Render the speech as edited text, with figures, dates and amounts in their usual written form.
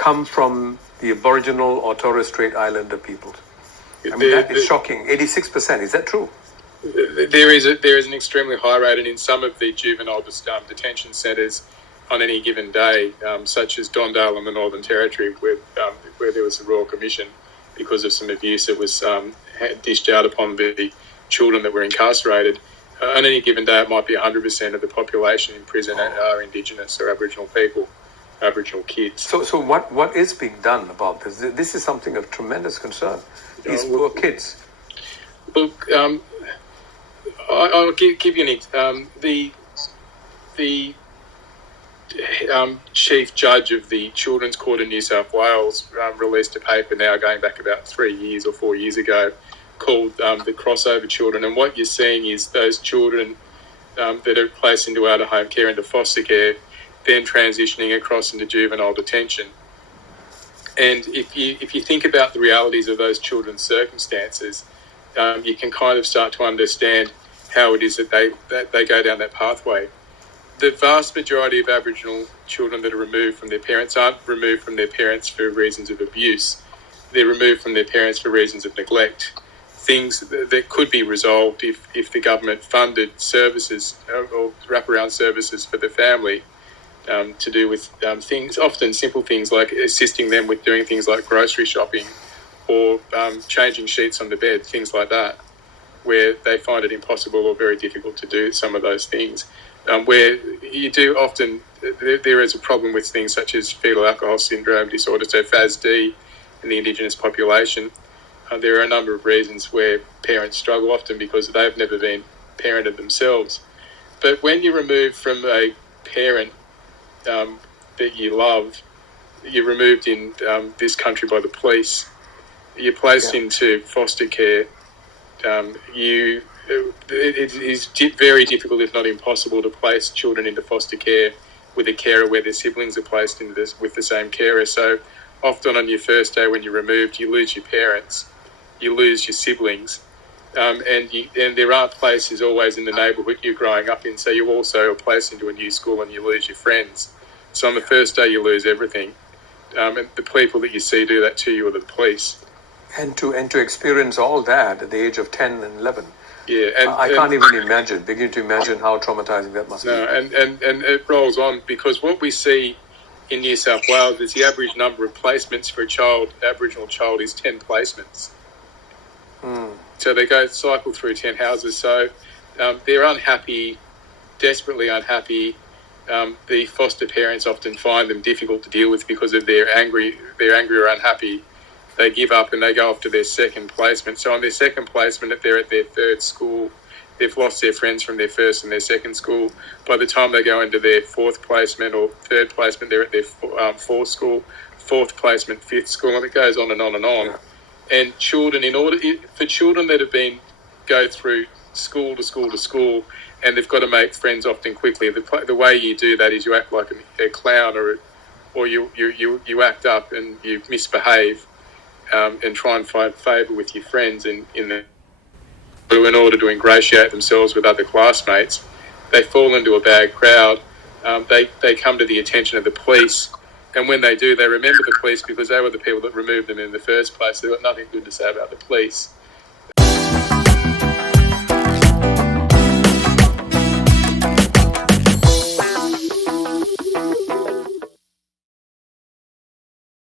come from the Aboriginal or Torres Strait Islander peoples. I mean, that is shocking. 86%. Is that true? There is an extremely high rate, and in some of the juvenile detention centres on any given day, such as Dondale in the Northern Territory, where there was a Royal Commission because of some abuse that was dished out upon the children that were incarcerated. On any given day, it might be 100% of the population in prison are Indigenous or Aboriginal people, Aboriginal kids. So what is being done about this? This is something of tremendous concern. These poor kids. Look, I'll give you an example. The Chief Judge of the Children's Court in New South Wales released a paper now going back about 3 years or 4 years ago called the Crossover Children. And what you're seeing is those children that are placed into out-of-home care, into foster care, then transitioning across into juvenile detention. And if you think about the realities of those children's circumstances, you can kind of start to understand how it is that they go down that pathway. The vast majority of Aboriginal children that are removed from their parents aren't removed from their parents for reasons of abuse. They're removed from their parents for reasons of neglect. Things that could be resolved if the government funded services or wraparound services for the family to do with things, often simple things like assisting them with doing things like grocery shopping or changing sheets on the bed, things like that, where they find it impossible or very difficult to do some of those things. Where you do often, there is a problem with things such as fetal alcohol syndrome disorder, so FASD in the Indigenous population. There are a number of reasons where parents struggle, often because they've never been parented themselves. But when you're removed from a parent that you love, you're removed in this country by the police, you're placed into foster care, it is very difficult, if not impossible, to place children into foster care with a carer where their siblings are placed into this with the same carer. So often on your first day when you're removed, you lose your parents, you lose your siblings, and there are places always in the neighbourhood you're growing up in, so you also are placed into a new school and you lose your friends. So on the first day you lose everything, and the people that you see do that to you are the police. And to experience all that at the age of 10 and 11. Yeah, I can't even begin to imagine how traumatizing that must be. And it rolls on, because what we see in New South Wales is the average number of placements for Aboriginal child is 10 placements. So they cycle through 10 houses. So they're unhappy, desperately unhappy. The foster parents often find them difficult to deal with because of they're angry or unhappy. They give up and they go off to their second placement. So on their second placement, if they're at their third school, they've lost their friends from their first and their second school. By the time they go into their fourth placement or third placement, they're at their fourth school, fourth placement, fifth school, and it goes on and on and on. And children, for children that have go through school to school to school, and they've got to make friends often quickly, the way you do that is you act like a clown, or you act up and you misbehave. And try and find favour with your friends in order to ingratiate themselves with other classmates. They fall into a bad crowd. They come to the attention of the police, and when they do, they remember the police because they were the people that removed them in the first place. They've got nothing good to say about the police.